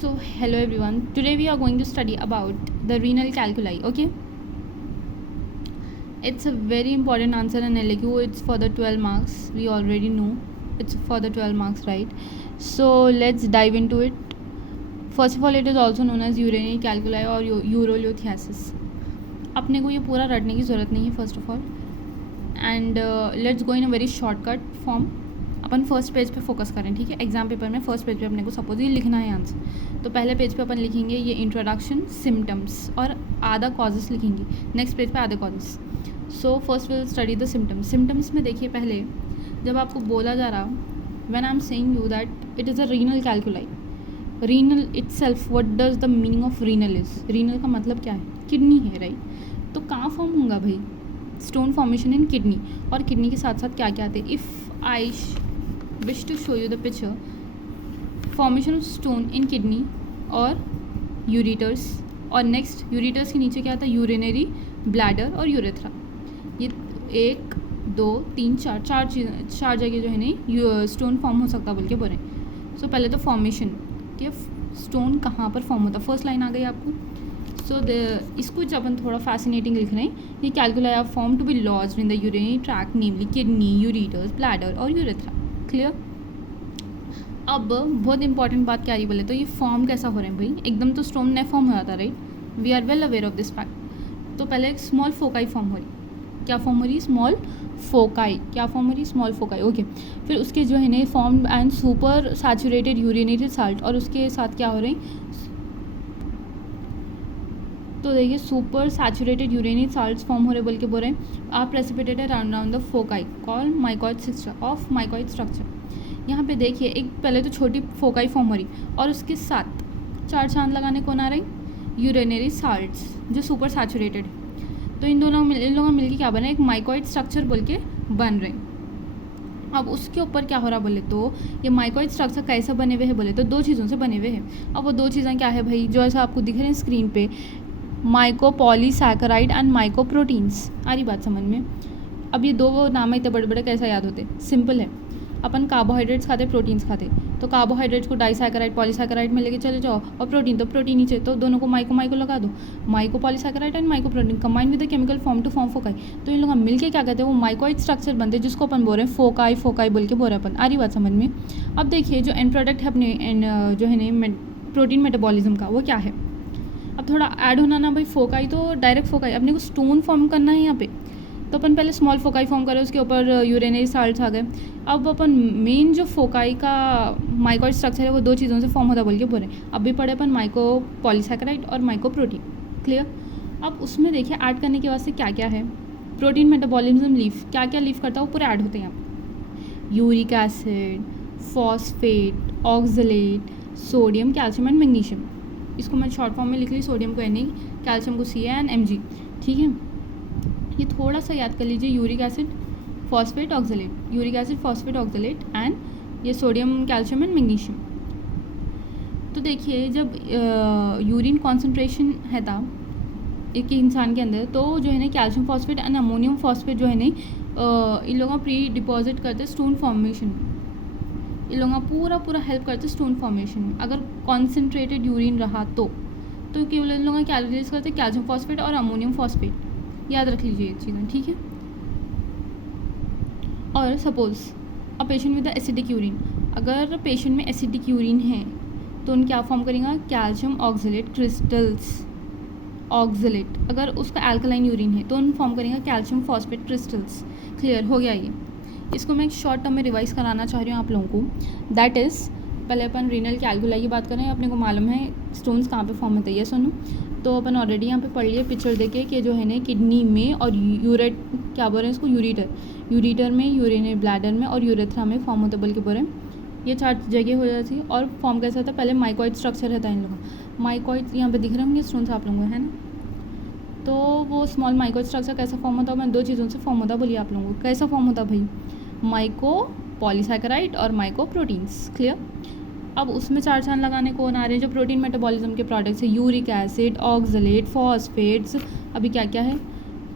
So hello everyone. Today we are going to study about the renal calculi. Okay, it's a very important answer in LQ. It's for the 12 marks. We already know it's for the 12 marks, right? So let's dive into it. First of all, it is also known as urinary calculi or urolithiasis. अपने को ये पूरा रटने की ज़रूरत नहीं है first of all, and let's go in a very shortcut form. Upon first page पे फोकस करें, ठीक है. एग्जाम पेपर में फर्स्ट पेज पे अपने को सपोज ये लिखना है आंसर, तो पहले पेज पे अपन लिखेंगे ये इंट्रोडक्शन, सिम्टम्स और आधा कॉजेस लिखेंगे. नेक्स्ट पेज पे आधे causes. So first will study the symptoms. Symptoms में देखिए, पहले जब आपको बोला जा रहा when I am saying you that it is a renal calculi. Renal itself, what does the meaning of renal is. Renal का मतलब क्या है? किडनी है, राइट. तो कहाँ फॉर्म होगा भाई? स्टोन फॉर्मेशन इन किडनी. और किडनी के साथ साथ क्या क्या आते हैं? If I wish to show you the picture, formation of stone in kidney और ureters. और नेक्स्ट यूरिटर्स के नीचे क्या आता है? यूरिनरी ब्लैडर और यूरेथ्रा. ये 1 2 3 4 चार जगह जो है नहीं स्टोन फॉर्म हो सकता बोल के बोले. सो पहले तो फॉर्मेशन कि स्टोन कहाँ पर फॉर्म होता. फर्स्ट लाइन आ गई आपको. सो इसको जब अपन थोड़ा फैसिनेटिंग लिख रहे हैं, ये calculi are form to be lodged in the urinary tract, namely kidney, ureters, bladder और यूरेथ्रा. क्लियर. अब बहुत इंपॉर्टेंट बात क्या आ रही बोले तो ये फॉर्म कैसा हो रहे हैं भाई? एकदम तो स्टोन नहीं फॉर्म हो जाता, right. We are well aware of this fact. तो पहले एक स्मॉल फोकाई फॉर्म हो रही. क्या फॉर्म हो रही? Small foci. क्या फॉर्म हो रही? Small foci. ओके. फिर उसके जो है ना form and super saturated urinary salt, और उसके साथ क्या हो रही? तो देखिए super saturated urinary salts form हो रहे बोल के बोल रहे हैं. आप precipitated around the foci call mucoid system of mucoid structure. यहाँ पे देखिए एक पहले तो छोटी फोकाई फॉर्म हो रही, और उसके साथ चार चांद लगाने कौन आ रही? यूरिनरी साल्ट्स जो सुपर सैचुरेटेड. तो इन लोगों मिलके क्या बन रहे? एक माइकॉइड स्ट्रक्चर बोल के बन रहे. अब उसके ऊपर क्या हो रहा बोले तो ये माइकॉइड स्ट्रक्चर कैसे बने हुए हैं बोले तो 2 चीज़ों से बने हुए हैं. अब वो 2 चीज़ें क्या है भाई? जो ऐसा आपको दिख रहे हैं स्क्रीन पे, माइकोपॉलीसैकेराइड एंड माइकोप्रोटीन्स. आ रही बात समझ में? अब ये 2 नाम इतने बड़े बड़े कैसे याद होते? सिंपल है. अपन कार्बोहाइड्रेट्स खाते, प्रोटीन्स खाते, तो कार्बोहाइड्रेट्स को डाइसैकेराइड पॉलीसैकेराइड में लेके चले जाओ, और प्रोटीन तो प्रोटीन नीचे, तो दोनों को माइको लगा दो. Mucopolysaccharide and mucoprotein combine with the chemical form to form foci. तो इन लोग मिलके क्या कहते हैं? वो माइकोइड स्ट्रक्चर बनते हैं, जिसको अपन बोल रहे हैं फोकाई बोल के बोल रहे हैं अपन. आ रही बात समझ में? अब देखिए जो एंड प्रोडक्ट है अपने जो है ना प्रोटीन मेटाबॉलिज्म का, वो क्या है? अब थोड़ा ऐड होना ना भाई. फोकाई तो डायरेक्ट फोकाई, अपने को स्टोन फॉर्म करना है यहाँ पे, तो अपन पहले स्मॉल फोकाई फॉर्म करें, उसके ऊपर यूरेनरी साल्ट्स आ गए. अब अपन मेन जो फोकाई का माइकॉइड स्ट्रक्चर है वो 2 चीज़ों से फॉर्म होता बोल के बोले. अब भी पढ़े अपन माइको पॉलीसैकेराइड और माइको प्रोटीन. क्लियर. अब उसमें देखिए ऐड करने के वास्ते क्या क्या है? प्रोटीन मेटाबॉलिज्म लीफ, क्या क्या लीफ करता है वो पूरे ऐड होते हैं यहाँ पे. Uric acid, phosphate, oxalate, sodium, calcium and magnesium. इसको मैं शॉर्ट फॉर्म में लिख ली. सोडियम को Na, कैल्शियम को Ca एंड Mg. ठीक है. ये थोड़ा सा याद कर लीजिए. Uric acid, phosphate, oxalate, uric acid, phosphate, oxalate and ये सोडियम, कैल्शियम एंड मैग्नीशियम. तो देखिए जब यूरिन कॉन्सेंट्रेशन है था एक इंसान के अंदर, तो जो है ना calcium phosphate and ammonium phosphate जो है ना इन लोगों प्री डिपॉजिट करते स्टोन फॉर्मेशन. इन लोगों पूरा हेल्प करते स्टोन फॉर्मेशन में. अगर कॉन्सेंट्रेटेड यूरिन रहा तो केवल इन लोगों क्या रिलीज करते? कैल्शियम फॉस्फेट और अमोनियम फॉस्फेट. याद रख लीजिए ये चीज़ें, ठीक है. और suppose a patient with acidic urine, अगर पेशेंट में एसिडिक यूरिन है तो उन क्या फॉर्म करेंगे? Calcium oxalate crystals. ऑक्सलेट. अगर उसका एल्कलाइन यूरिन है तो उन फॉर्म करेंगे कैल्शियम फॉस्फेट क्रिस्टल्स. क्लियर हो गया ये. इसको मैं एक शॉर्ट टर्म में रिवाइज कराना चाह रही हूँ आप लोगों को. दैट इज़ पहले अपन रीनल कैलकुलाई की बात करें. अपने को मालूम है स्टोन्स कहाँ पे फॉर्म होते हैं. ये सुनो, तो अपन ऑलरेडी यहाँ पे पढ़ लिए पिक्चर देखे कि जो है ना किडनी में और यूरेट क्या बोल रहे हैं इसको? यूरिटर में, यूरिनरी ब्लैडर में और यूरेथ्रा में फॉर्म होते बोल के बोल रहे हैं. ये 4 जगह हो जाती है. और फॉर्म कैसा होता है? पहले माइकॉइड स्ट्रक्चर रहता है इन लोगों का. माइकॉइड यहाँ पे दिख रहे होंगे स्टोन्स आप लोगों को, है ना. तो वो स्मॉल माइकॉइड स्ट्रक्चर कैसा फॉर्म होता है? मैं 2 चीज़ों से फॉर्म होता बोलिए आप लोगों को. कैसा फॉर्म होता भाई? माइको पॉलीसैकेराइड और माइको प्रोटीन्स. क्लियर. अब उसमें 4 चांद लगाने कौन आ रहे हैं? जो प्रोटीन मेटाबॉलिज्म के प्रोडक्ट्स है, यूरिक एसिड, ऑक्सलेट, फॉस्फेट्स. अभी क्या क्या है?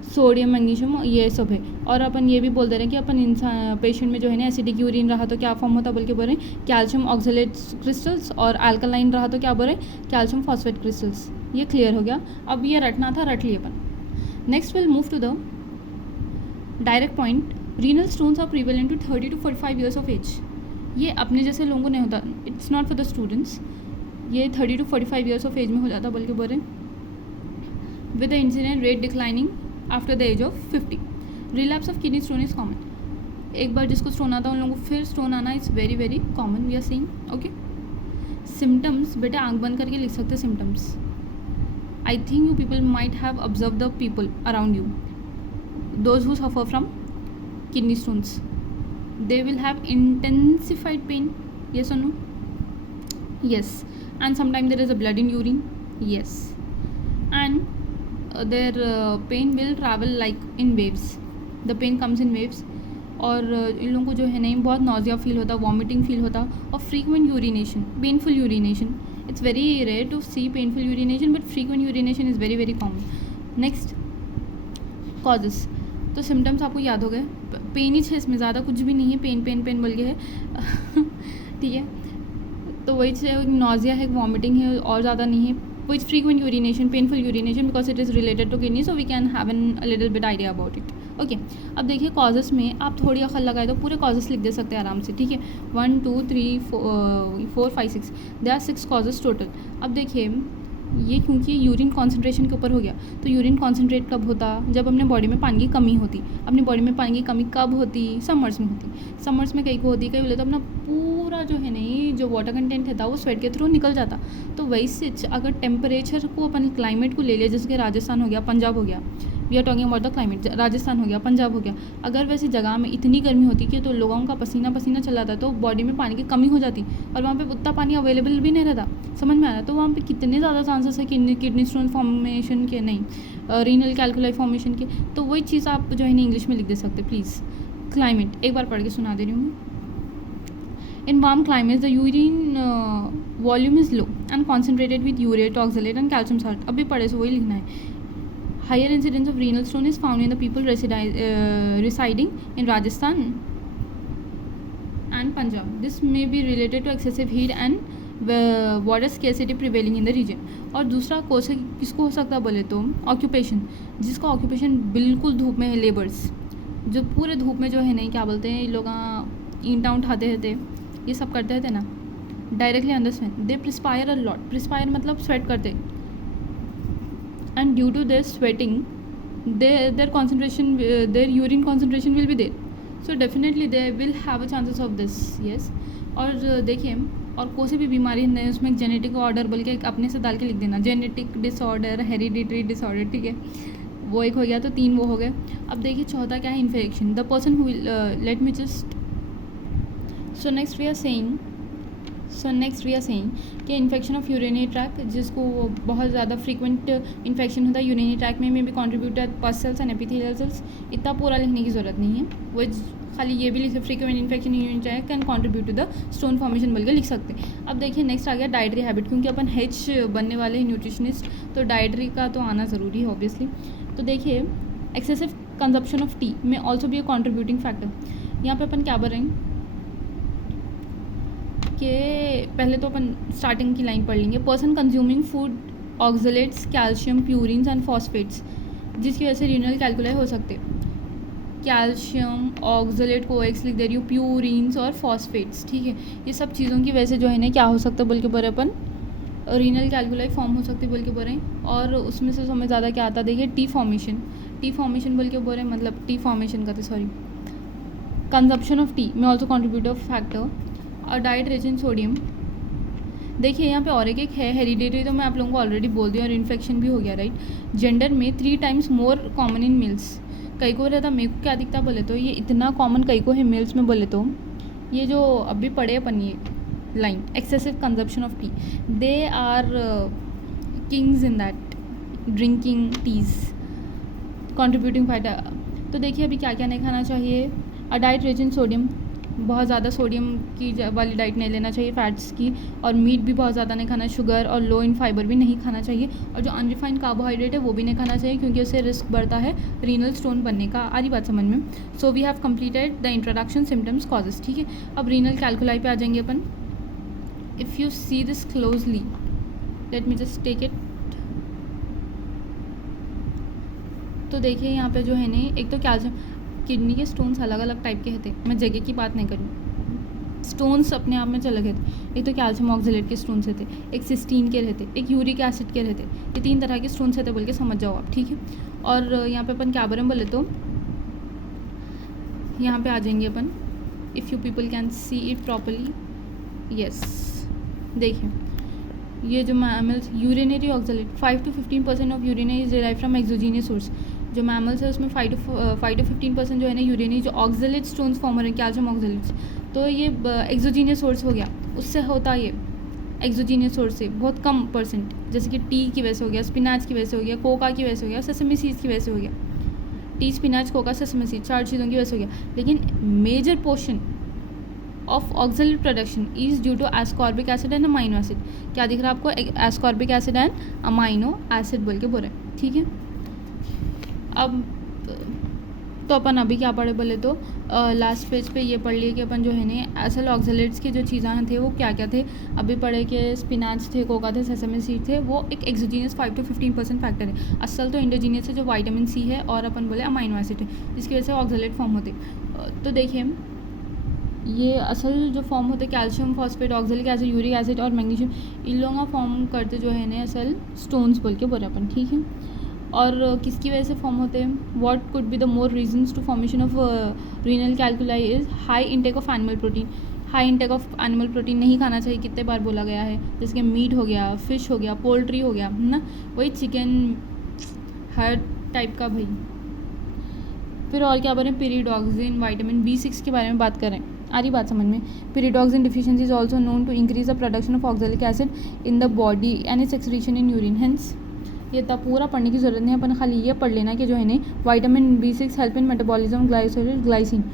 सोडियम, मैग्नीशियम, ये सब है। और अपन ये भी बोल दे रहे हैं कि अपन इंसान पेशेंट में जो है ना एसिडिक यूरिन रहा तो क्या फॉर्म होता, बल्कि बोल रहे हैं कैल्शियम ऑक्सलेट क्रिस्टल्स, और अल्कलाइन रहा तो क्या बोल रहे हैं कैल्शियम फॉस्फेट क्रिस्टल्स। ये क्लियर हो गया। अब ये रटना था, रट लिए अपन। Next will move to the direct point. Renal stones are prevalent to 30 to 45 years of age. ये अपने जैसे लोगों को नहीं होता, it's not for the students. ये 30 to 45 ईयर्स ऑफ एज में हो जाता, बल्कि बोल रहे हैं with the incident rate declining after the age of 50। Relapse of kidney stone is common. एक बार जिसको स्टोन आता है उन लोगों को फिर स्टोन आना is very very common, we are seeing. Okay, symptoms बेटा आंख बंद करके लिख सकते हैं symptoms. I think you people might have observe the people around you, those who suffer from kidney stones, they will have intensified pain, yes or no? Yes. And sometimes there is a blood in urine, yes. And their pain will travel like in waves, the pain comes in waves। और इन लोगों को जो है नहीं बहुत nausea feel होता, vomiting feel होता, और frequent urination, painful urination. It's very rare to see painful urination, but frequent urination is very very common. Next causes. तो सिम्टम्स आपको याद हो गए, पेन ही है इसमें, ज़्यादा कुछ भी नहीं है, पेन पेन पेन बोल के है ठीक है। तो वही नॉजिया है, वॉमिटिंग है, और ज़्यादा नहीं है। वही frequent urination, painful urination, because it is related to kidney, so we can have an little bit idea about it. Okay, अब देखिए कॉजेस में आप थोड़ी अकल लगाए तो पूरे कॉजेस लिख दे सकते हैं आराम से, ठीक है। 1 2 3 4 5 6, दे आर 6 कॉजेस टोटल। अब देखिए ये क्योंकि यूरिन कॉन्सेंट्रेशन के ऊपर हो गया, तो यूरिन कॉन्सेंट्रेट कब होता, जब अपने बॉडी में पानी की कमी होती। अपनी बॉडी में पानी की कमी कब होती, समर्स में होती। समर्स में कई को होती, कई बोले तो अपना पूरा जो है नहीं जो वाटर कंटेंट है था वो स्वेट के थ्रू निकल जाता। तो वैसे अगर टेम्परेचर को अपन क्लाइमेट को ले लिया, जैसे कि राजस्थान हो गया, पंजाब हो गया, we are talking about the climate, Rajasthan हो गया, पंजाब हो गया, अगर वैसी जगह में इतनी गर्मी होती कि तो लोगों का पसीना पसीना चल जाता, तो बॉडी में पानी की कमी हो जाती, और वहाँ पे उतना पानी अवेलेबल भी नहीं रहता। समझ में आ रहा है? तो वहाँ पे कितने ज़्यादा चांसेस है किडनी स्टोन फॉर्मेशन के, नहीं रीनल कैल्कुलाई फॉर्मेशन के। तो वही चीज़ आप जो है ना इंग्लिश में लिख दे सकते। प्लीज़ क्लाइमेट एक बार पढ़ के सुना दे रही हूँ मैं। In warm climates, the urine volume is low and concentrated with urate, oxalate and calcium salt. अभी पढ़े सो वही लिखना है। Higher incidence of renal stone is found in the people residing in Rajasthan and Punjab. This may be related to excessive heat and water scarcity prevailing in the region. और दूसरा course किसको हो सकता है बोले तो ऑक्यूपेशन, जिसका occupation बिल्कुल धूप में है, लेबर्स जो पूरे धूप में जो है नहीं क्या बोलते हैं लोग ईंटा उठाते थे, ये सब करते थे ना, डायरेक्टली अंदर स्वेट, दे प्रिस्पायर अ लॉट। प्रिस्पायर मतलब स्वेट करते, and due to their sweating their concentration their urine concentration will be there, so definitely they will have a chances of this, yes। और देखिए और कोई सी भी बीमारी है उसमें जेनेटिक ऑर्डर बल्कि अपने से डाल के लिख देना, जेनेटिक डिसऑर्डर, हेरिडिटरी डिसऑर्डर, ठीक है, वो एक हो गया, तो 3 वो हो गए। अब देखिए चौथा क्या है, infection, the person who let me just so next we are saying कि इन्फेक्शन ऑफ यूरिनरी ट्रैक, जिसको बहुत ज़्यादा फ्रीक्वेंट इन्फेक्शन होता है यूरिनरी ट्रैक में भी कॉन्ट्रीब्यूटेड पस सेल्स एंड एपिथेलियल सेल्स। इतना पूरा लिखने की ज़रूरत नहीं है, वो खाली ये भी लिखे frequent infection urinary tract can contribute to the stone formation बोल के लिख सकते हैं। अब देखिए नेक्स्ट आ गया डाइटरी हैबिट, क्योंकि अपन हेच बनने वाले हैं न्यूट्रिशनिस्ट, तो डाइटरी का तो आना ज़रूरी है ऑब्वियसली। तो देखिए एक्सेसिव कंजप्शन ऑफ टी में ऑल्सो भी ए कॉन्ट्रीब्यूटिंग फैक्टर। यहाँ पे अपन क्या बोल रहे हैं कि पहले तो अपन स्टार्टिंग की लाइन पढ़ लेंगे, person consuming food oxalates, calcium, purines and phosphates, जिसकी वजह से रीनल कैल्कुलाई हो सकते। कैल्शियम, ऑक्सलेट को एक्स लिख दे रही हूँ, प्यूरिन्स और फॉस्फेट्स, ठीक है, ये सब चीज़ों की वजह से जो है ना क्या हो सकता है बोल के बोले अपन रीनल कैल्कुलाई फॉर्म हो सकती है बोल के बोल रहे हैं। और उसमें से हमें ज़्यादा क्या आता है, देखिए टी फॉर्मेशन बोल के बोल रहे हैं, मतलब टी फॉर्मेशन का, तो सॉरी कंजप्शन ऑफ टी में ऑल्सो कॉन्ट्रीब्यूटिव फैक्टर। और डाइट रिच इन सोडियम, देखिए यहाँ पे और एक है हेरिडिटरी, तो मैं आप लोगों को ऑलरेडी बोल दिया, और इन्फेक्शन भी हो गया, राइट। जेंडर में 3 times more common in males, कई को रहता, मेरे को क्या दिखता बोले तो ये इतना कॉमन कई को है मेल्स में बोले तो ये जो अभी पढ़े अपन ये line, excessive consumption of tea, they are kings in that drinking teas contributing factor. तो देखिए अभी क्या क्या नहीं खाना चाहिए, a diet rich in sodium, बहुत ज़्यादा सोडियम की वाली डाइट नहीं लेना चाहिए, फैट्स की, और मीट भी बहुत ज़्यादा नहीं खाना, शुगर और लो इन फाइबर भी नहीं खाना चाहिए, और जो अनरिफाइंड कार्बोहाइड्रेट है वो भी नहीं खाना चाहिए, क्योंकि उससे रिस्क बढ़ता है रीनल स्टोन बनने का। आ रही बात समझ में? So we have completed the introduction, symptoms, causes, ठीक है। अब रीनल कैलकुलाई पे आ जाएंगे अपन। If you see this closely, let me just take it. तो देखिए यहाँ पे जो है नहीं, एक तो कैल्शियम, किडनी के स्टोन्स अलग अलग टाइप के होते, मैं जगह की बात नहीं करूँ, स्टोन्स अपने आप में अलग रहते। एक तो कैल्शियम ऑक्जेलेट के स्टोन्स रहते, एक सिस्टीन के रहते, एक यूरिक एसिड के रहते। ये 3 तरह के स्टोन्स रहते बोल के समझ जाओ आप, ठीक है। और यहाँ पे अपन क्या बोले बोले तो यहाँ पे आ जाएंगे अपन, if you people can see it properly, yes, देखिए ये जो mammals, urinary oxalate 5 to 15% of urinary is derive from exogenous source. जो मैमल्स है उसमें 5 to 15% जो है ना यूरिनरी जो ऑक्जेलेट स्टोन्स फॉर्म हो रहे हैं, कैल्शियम ऑक्जेलेट्स, तो ये एक्सोजीनियस सोर्स हो गया, उससे होता है ये एक्सोजीनियस सोर्स से बहुत कम परसेंट, जैसे कि टी की वजह से हो गया, स्पिनाच की वजह से हो गया, कोका की वजह से हो गया, सेसमी सीड्स की वजह से हो गया। Tea, spinach, coca, sesame seed, 4 चीज़ों की वजह से हो गया। लेकिन major portion of oxalate production is due to ascorbic acid and amino acid. क्या दिख रहा है आपको? Ascorbic acid and amino acid बोल के बोल रहे हैं, ठीक है। अब तो अपन अभी क्या पढ़े बोले तो लास्ट पेज पे ये पढ़ लिए कि अपन जो है ना असल ऑक्जेलेट्स की जो चीज़ें थे वो क्या क्या थे। अभी पढ़े कि स्पिनाच थे, कोका थे, सेसमी सीड थे, वो एक एक्सोजीनियस 5 to 15% फैक्टर है। असल तो इंडोजीनियस है जो विटामिन सी है, और अपन बोले अमाइनो एसिड है, जिसकी वजह से ऑक्जेलेट फॉर्म होते। तो देखिए ये असल जो फॉर्म होते calcium phosphate, oxalic acid, uric acid और मैग्नीशियम, इन लोगों का फॉर्म करते जो है ना असल स्टोन्स बोल के बोले अपन, ठीक है। और किसकी वजह से फॉर्म होते हैं? What could be the more reasons to formation of renal calculi is high intake of animal protein. High intake of animal protein नहीं खाना चाहिए, कितने बार बोला गया है, जैसे कि मीट हो गया, फिश हो गया, पोल्ट्री हो गया, है ना, वही चिकन, हर टाइप का भाई। फिर और क्या बोलें, पेरिडॉक्सिन, विटामिन B6 के बारे में बात करें, आ रही बात समझ में? Pyridoxine deficiency is also known to increase the production of oxalic acid in the body and its excretion in urine. Hence ये तब पूरा पढ़ने की ज़रूरत नहीं है, अपन खाली ये पढ़ लेना कि जो है नहीं vitamin B6 help in metabolism glycolate glycine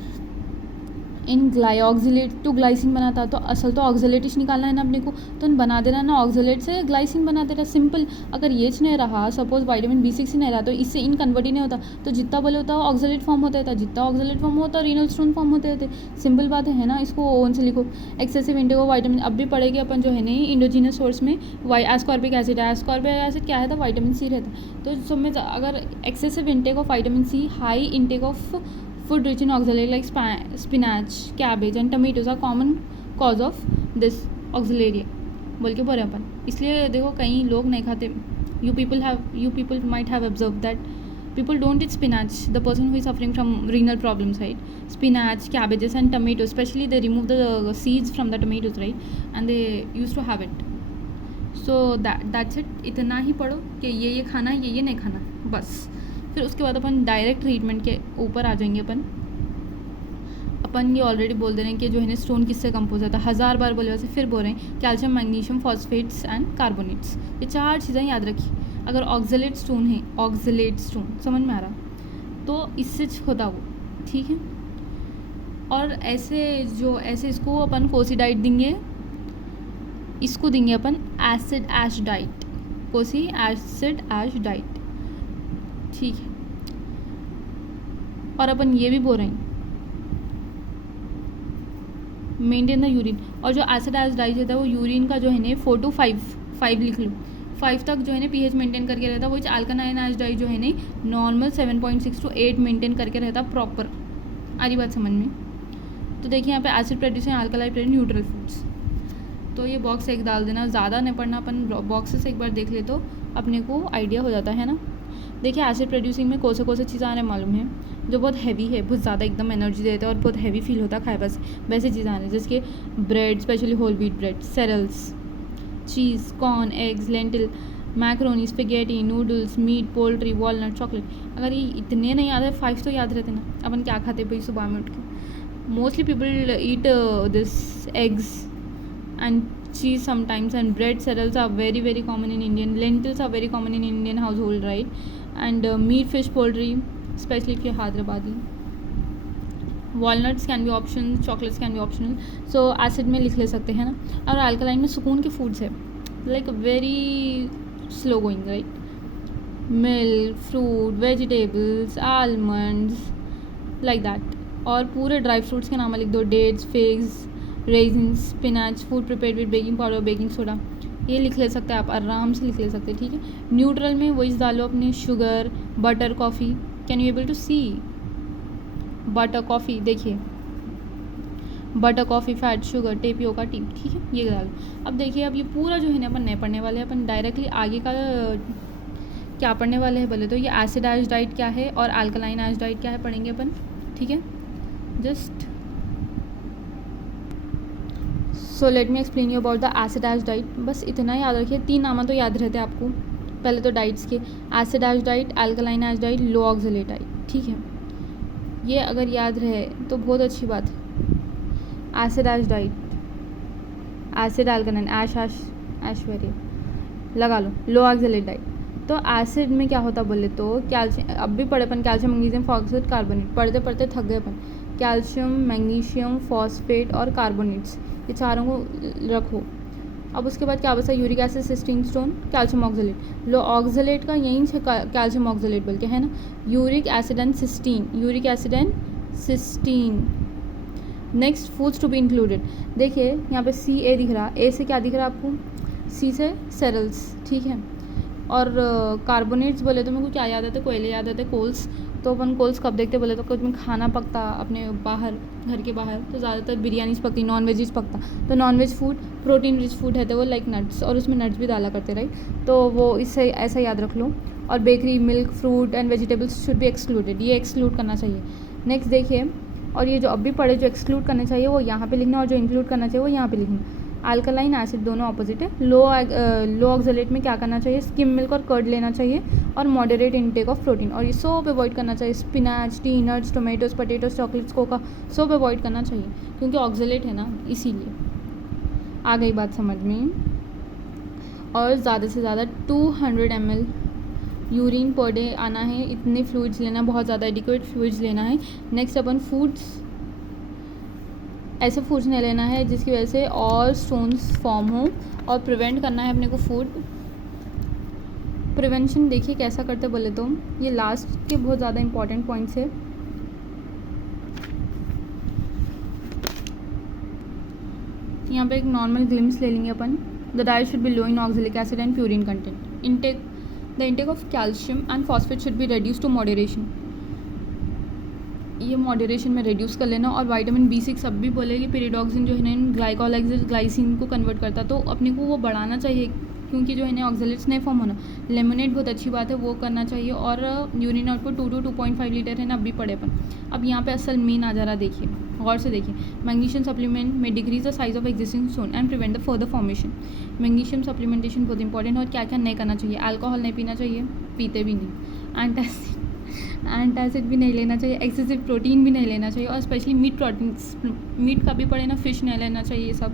in glyoxylate to glycine बनाता। तो असल तो ऑक्जेलेट निकालना है ना अपने को, तो बना देना ना ऑक्जेलेट से ग्लाइसिन बना देना, सिंपल। अगर ये नहीं रहा, सपोज विटामिन B6 ही नहीं रहा, तो इससे इन कन्वर्ट ही नहीं होता, तो जितना बोले होता ऑक्जेलेट फॉर्म होता है, जितना ऑक्जेलेट फॉर्म होता है रीनल स्टोन फॉर्म होते थे। सिंपल बात है ना, इसको ओन से लिखो। एक्सेसिव इंटेक ऑफ विटामिन, अब भी पढ़ेंगे अपन जो है नहीं इंडोजीनस सोर्स में एस्कॉर्बिक एसिड है। एस्कॉर्बिक एसिड क्या है? तो विटामिन सी रहता। तो सब में अगर excessive intake of vitamin C, high intake of food rich in oxalate like spinach, cabbage and tomatoes are common cause of this oxalaria बोल के बोले अपन। इसलिए देखो कई लोग नहीं खाते, you people might have observed that people don't eat spinach, the person who is suffering from renal problems, right? Spinach, cabbages and tomatoes, especially they remove the seeds from the tomatoes, right? And they used to have it. So that's it, इतना ही पढ़ो कि ये खाना, ये नहीं खाना, बस। फिर उसके बाद अपन डायरेक्ट ट्रीटमेंट के ऊपर आ जाएंगे। अपन ये ऑलरेडी बोल दे रहे हैं कि जो है ना स्टोन किससे कंपोज होता है, 1000 बार बोले, वैसे फिर बोल रहे हैं calcium, magnesium, phosphates and carbonates, ये 4 चीज़ें याद रखिए। अगर ऑक्जेलेट स्टोन है, ऑक्जेलेट स्टोन समझ में आ रहा, तो इससे होता वो, ठीक है। और ऐसे इसको अपन कोसी डाइट देंगे, इसको देंगे अपन एसिड ऐश डाइट, कोसी एसिड ऐश डाइट, ठीक है। और अपन ये भी बोल रहे हैं मेंटेन द यूरिन, और जो एसिड ऐश डाइट रहता है वो यूरिन का जो है ना 4 to 5 लिख लो, 5 तक जो है ना pH मेंटेन करके रहता है। वो अल्कालाइन ऐश डाइट जो है ना नॉर्मल 7.6 to 8 मेंटेन करके रहता प्रॉपर। आ रही बात समझ में? तो देखिए यहाँ पे acid producing, alkaline producing, neutral foods. तो ये बॉक्स एक डाल देना, ज़्यादा नहीं पढ़ना, अपन बॉक्सेस एक बार देख ले तो अपने को आइडिया हो जाता है ना। देखिए एसिड प्रोड्यूसिंग में कौन से चीज़ें आ रहे हैं मालूम है, जो बहुत हैवी है, बहुत ज़्यादा एकदम एनर्जी देता है और बहुत हैवी फील होता है खाए, बस वैसे चीज़ें आ रही हैं, जैसे कि bread, specially whole wheat bread, cereals, cheese, corn, eggs, lentil, macaroni, spaghetti, noodles, meat, poultry, walnut, chocolate. अगर ये इतने नहीं याद है, 5 तो याद रहते ना। अपन क्या खाते भाई सुबह में उठ के? Mostly people eat this eggs and cheese sometimes, and bread, cereals are very very common in Indian, lentils are very common in Indian household, right? And meat, fish, poultry, especially if you're Hyderabadi, walnuts can be option, chocolates can be optional. So acid में लिख ले सकते हैं ना. और alkaline में सुकून के फूड्स है, like very slow going, right. Milk, fruit, vegetables, almonds, like that. और पूरे ड्राई फ्रूट्स के नाम लिख दो. Dates, figs, raisins, spinach, food prepared with baking powder, baking soda. ये लिख ले सकते हैं आप, आराम से लिख ले सकते हैं, ठीक है. न्यूट्रल में वही डालो अपने. Sugar, butter, coffee. Can you able to see butter coffee? देखिए, butter coffee, fat, sugar, tapioca tea, ठीक है, ये डालो. अब देखिए, अब ये पूरा जो है ना अपन नहीं पढ़ने वाले हैं. अपन डायरेक्टली आगे का क्या पढ़ने वाले हैं बोले तो ये एसिड एज डाइट क्या है और अल्कलाइन एज डाइट क्या है पढ़ेंगे अपन, ठीक है. Just so let me explain you about the acid ash diet. बस इतना याद रखिए, 3 नाम तो याद रहते हैं आपको. पहले तो डाइट्स के, acid ash diet, alkaline ash diet, low oxalate diet, ठीक है. ये अगर याद रहे तो बहुत अच्छी बात है. Acid ash diet, acid alkaline, ऐश्वर्य लगा लो. Low oxalate diet. तो एसिड में क्या होता बोले तो कैल्शियम, अब भी पढ़े अपन, कैल्शियम, मैग्नीशियम, फॉस्फेट, कार्बोनेट. पढ़ते पढ़ते थक गए अपन. कैल्शियम, मैग्नीशियम, फॉस्फेट और कार्बोनेट्स, ये चारों को रखो. अब उसके बाद क्या बचा? Uric acid, cystine stone, calcium oxalate. Low oxalate का यही कैल्शियम ऑक्सलेट बोल के है ना. Uric acid and cysteine, uric acid and cystine. Next, foods to be included. देखिए यहाँ पे सी ए दिख रहा. ए से क्या दिख रहा है आपको? सी से सेरल्स, ठीक है. और कार्बोनेट्स बोले तो मेरे को क्या याद आता है? कोयले याद आते, कोल्स. तो अपन कोल्स कब देखते बोले तो कुछ में खाना पकता अपने बाहर, घर के बाहर, तो ज़्यादातर बिरयानीज पकती, नॉन वेजीज पकता. तो non veg food protein rich food है, तो वो लाइक नट्स, और उसमें नट्स भी डाला करते, राइट. तो वो इससे ऐसा याद रख लो. और bakery, milk, fruit and vegetables should be excluded, ये एक्सक्लूड करना चाहिए. नेक्स्ट देखिए, और ये जो अभी पढ़े जो एक्सक्लूड करना चाहिए वो यहाँ पे लिखना, और जो इंक्लूड करना चाहिए वो यहाँ पे लिखना. अल्कलाइन एसिड दोनों ऑपोजिट है. लो ऑक्सलेट में क्या करना चाहिए? स्किम मिल्क और कर्ड लेना चाहिए, और मॉडरेट इनटेक ऑफ प्रोटीन. और ये सोप अवॉइड करना चाहिए. Spinach, T, nuts, tomatoes, potatoes, chocolates, Coca, soap avoid करना चाहिए क्योंकि ऑक्सलेट है ना, इसीलिए. आ गई बात समझ में. और ज़्यादा से ज़्यादा 200 ml यूरिन पर डे आना है. इतने फ्लूइड्स लेना, बहुत ज़्यादा एडिक्वेट फ्लूइड्स लेना है. नेक्स्ट अपन फूड्स, ऐसे फूड्स नहीं लेना है जिसकी वजह से और स्टोन्स फॉर्म हो, और प्रिवेंट करना है अपने को फूड प्रिवेंशन. देखिए कैसा करते बोले तो ये लास्ट के बहुत ज़्यादा इंपॉर्टेंट पॉइंट्स है. यहाँ पे एक नॉर्मल ग्लिम्स ले लेंगे अपन. The diet should be low in oxalic acid and purine content. The intake of calcium and phosphate should be reduce to moderation. ये मॉडरेशन में रिड्यूस कर लेना. और विटामिन B6 अब भी बोले कि पीरिडॉक्सिन जो है ना ग्लाइकोलाइसिस ग्लाइसिन को कन्वर्ट करता, तो अपने को वो बढ़ाना चाहिए क्योंकि जो है ना ऑक्सलेट्स नहीं फॉर्म होना. लेमोनेट बहुत अच्छी बात है, वो करना चाहिए. और यूरिन आउटपुट 2 to 2.5 लीटर है ना, अभी पड़े अपन. अब यहाँ पे असल मेन आ जा रहा, देखिए गौर से देखिए. मैग्नीशियम सप्लीमेंट में decrease the size of existing stone and prevent the further formation. Magnesium supplementation बहुत इंपॉर्टेंट. और क्या क्या नहीं करना चाहिए? अल्कोहल नहीं पीना चाहिए, पीते भी नहीं. एंटासिड भी नहीं लेना चाहिए. एक्सेसिव प्रोटीन भी नहीं लेना चाहिए. और स्पेशली मीट प्रोटीन्स, मीट का भी पड़े ना, फिश नहीं लेना चाहिए. सब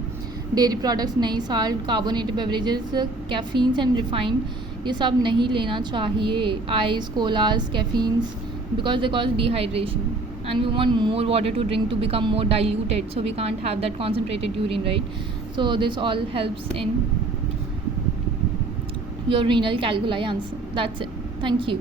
डेयरी प्रोडक्ट्स नहीं, salt, carbonated beverages, caffeines and refined, ये सब नहीं लेना चाहिए. Ice, colas, caffeines, because they cause dehydration and we want more water to drink to become more diluted, so we can't have that concentrated urine, right? So this all helps in your renal calculi answer. That's it. Thank you.